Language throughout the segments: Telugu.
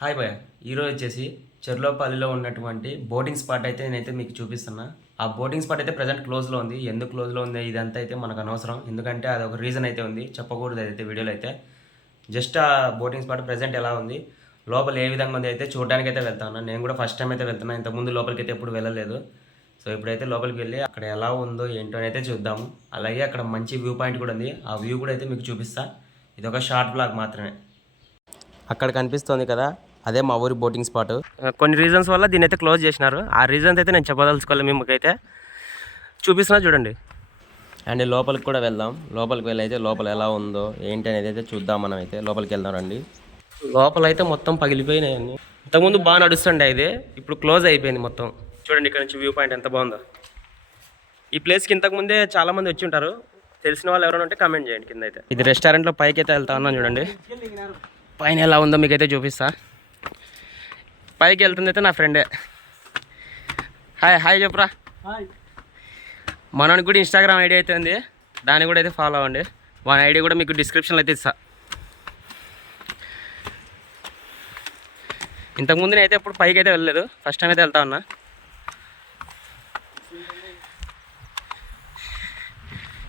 హాయ్ భయ్య, ఈరోజు వచ్చేసి చెర్లోపల్లిలో ఉన్నటువంటి బోటింగ్ స్పాట్ అయితే నేనైతే మీకు చూపిస్తున్నా. ఆ బోటింగ్ స్పాట్ అయితే ప్రజెంట్ క్లోజ్లో ఉంది. ఎందుకు క్లోజ్లో ఉంది ఇదంతా అయితే మనకు అనవసరం, ఎందుకంటే అది ఒక రీజన్ అయితే ఉంది, చెప్పకూడదు అయితే వీడియోలో అయితే. జస్ట్ ఆ బోటింగ్ స్పాట్ ప్రజెంట్ ఎలా ఉంది, లోపల ఏ విధంగా ఉంది అయితే చూడడానికి అయితే వెళ్తాను. నేను కూడా ఫస్ట్ టైం అయితే వెళ్తున్నా, ఇంతకుముందు లోపలికి అయితే ఎప్పుడు వెళ్ళలేదు. సో ఇప్పుడైతే లోపలికి వెళ్ళి అక్కడ ఎలా ఉందో ఏంటో అయితే చూద్దాము. అలాగే అక్కడ మంచి వ్యూ పాయింట్ కూడా ఉంది, ఆ వ్యూ కూడా అయితే మీకు చూపిస్తా. ఇది ఒక షార్ట్ బ్లాగ్ మాత్రమే. అక్కడ కనిపిస్తుంది కదా, అదే మా ఊరి బోటింగ్ స్పాట్. కొన్ని రీజన్స్ వల్ల దీన్ని అయితే క్లోజ్ చేసినారు. ఆ రీజన్స్ అయితే నేను చెప్పదలుచుకోవాలి, మీకైతే చూపిస్తున్నా చూడండి. అండ్ లోపలికి కూడా వెళ్దాం. లోపలికి వెళ్ళి అయితే లోపల ఎలా ఉందో ఏంటి అనేది అయితే చూద్దాం. మనం అయితే లోపలికి వెళ్దాం రండి. లోపల అయితే మొత్తం పగిలిపోయినాయి అన్ని. ఇంతకుముందు బాగా నడుస్తుండే ఇది, ఇప్పుడు క్లోజ్ అయిపోయింది మొత్తం. చూడండి ఇక్కడ నుంచి వ్యూ పాయింట్ ఎంత బాగుందో. ఈ ప్లేస్కి ఇంతకుముందే చాలామంది వచ్చి ఉంటారు, తెలిసిన వాళ్ళు ఎవరైనా ఉంటే కామెంట్ చేయండి కింద అయితే. ఇది రెస్టారెంట్లో పైకి అయితే వెళ్తా ఉన్నాను చూడండి. పైన ఎలా ఉందో మీకైతే చూపిస్తా. పైకి వెళ్తుంది అయితే నా ఫ్రెండే. హాయ్ హాయ్ చెప్పురా. మనకి కూడా ఇన్స్టాగ్రామ్ ఐడి అయితే ఉంది, దాన్ని కూడా అయితే ఫాలో అవ్వండి. వాని ఐడి కూడా మీకు డిస్క్రిప్షన్లో అయితే ఇస్తా. ఇంతకుముందు నేనైతే ఎప్పుడు పైకి అయితే వెళ్ళలేదు, ఫస్ట్ టైం అయితే వెళ్తా ఉన్నా.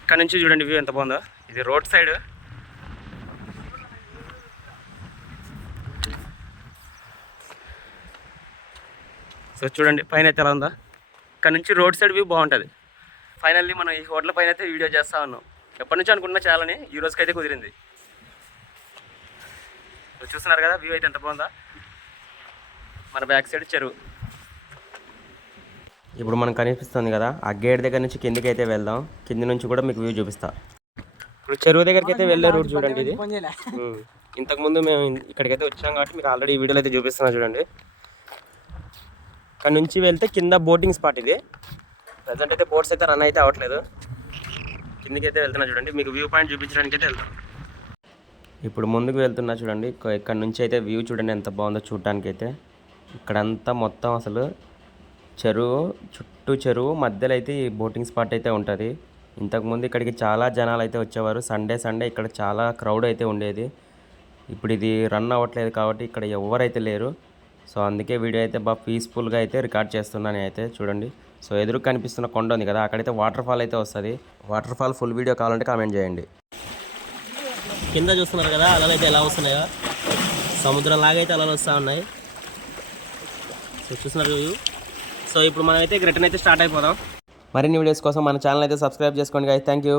ఇక్కడ నుంచి చూడండి వ్యూ ఎంత బాగుందో. ఇది రోడ్ సైడ్. సో చూడండి పైన అయితే ఎలా ఉందా. ఇక్కడ నుంచి రోడ్ సైడ్ వ్యూ బాగుంటుంది. ఫైనల్లీ మనం ఈ హోటల్ పైన అయితే వీడియో చేస్తూ ఉన్నాం. ఎప్పటి నుంచి అనుకున్నా చాలని, ఈ రోజుకైతే కుదిరింది. చూస్తున్నారు కదా వ్యూ అయితే ఎంత బాగుందా. మన బ్యాక్ సైడ్ చెరువు. ఇప్పుడు మనకు కనిపిస్తుంది కదా, ఆ గేట్ దగ్గర నుంచి కిందికి అయితే వెళ్దాం. కింది నుంచి కూడా మీకు వ్యూ చూపిస్తా. ఇప్పుడు చెరువు దగ్గరికి అయితే వెళ్ళే రూట్ చూడండి ఇది. ఇంతకుముందు మేము ఇక్కడికైతే వచ్చాం కాబట్టి మీకు ఆల్రెడీ ఈ వీడియోలో అయితే చూపిస్తున్నా చూడండి. ఇక్కడ నుంచి వెళ్తే కింద బోటింగ్ స్పాట్ ఇది. ప్రజెంట్ అయితే బోట్స్ అయితే రన్ అయితే అవ్వట్లేదు. కిందికి అయితే వెళ్తున్నా చూడండి, మీకు వ్యూ పాయింట్ చూపించడానికి అయితే వెళ్తాం. ఇప్పుడు ముందుకు వెళ్తున్నా చూడండి. ఇక్కడ నుంచి అయితే వ్యూ చూడండి ఎంత బాగుందో చూడటానికి అయితే. ఇక్కడంతా మొత్తం అసలు చెరువు, చుట్టూ చెరువు మధ్యలో అయితే ఈ బోటింగ్ స్పాట్ అయితే ఉంటుంది. ఇంతకుముందు ఇక్కడికి చాలా జనాలు అయితే వచ్చేవారు. సండే ఇక్కడ చాలా క్రౌడ్ అయితే ఉండేది. ఇప్పుడు ఇది రన్ అవ్వట్లేదు కాబట్టి ఇక్కడ ఎవరైతే లేరు. సో అందుకే వీడియో అయితే బాగా పీస్ఫుల్గా అయితే రికార్డ్ చేస్తున్నాను అయితే చూడండి. సో ఎదురు కనిపిస్తున్న కొండ ఉంది కదా, అక్కడైతే వాటర్ ఫాల్ అయితే వస్తుంది. వాటర్ ఫాల్ ఫుల్ వీడియో కావాలంటే కామెంట్ చేయండి. కింద చూస్తున్నారు కదా అలలు అయితే ఎలా వస్తున్నాయో, సముద్రం లాగైతే అలలు వస్తూ ఉన్నాయి. సో చూస్తున్నారు. సో ఇప్పుడు మనం అయితే రిటర్న్ అయితే స్టార్ట్ అయిపోదాం. మరిన్ని వీడియోస్ కోసం మన ఛానల్ అయితే సబ్స్క్రైబ్ చేసుకోండి గైస్. Thank you.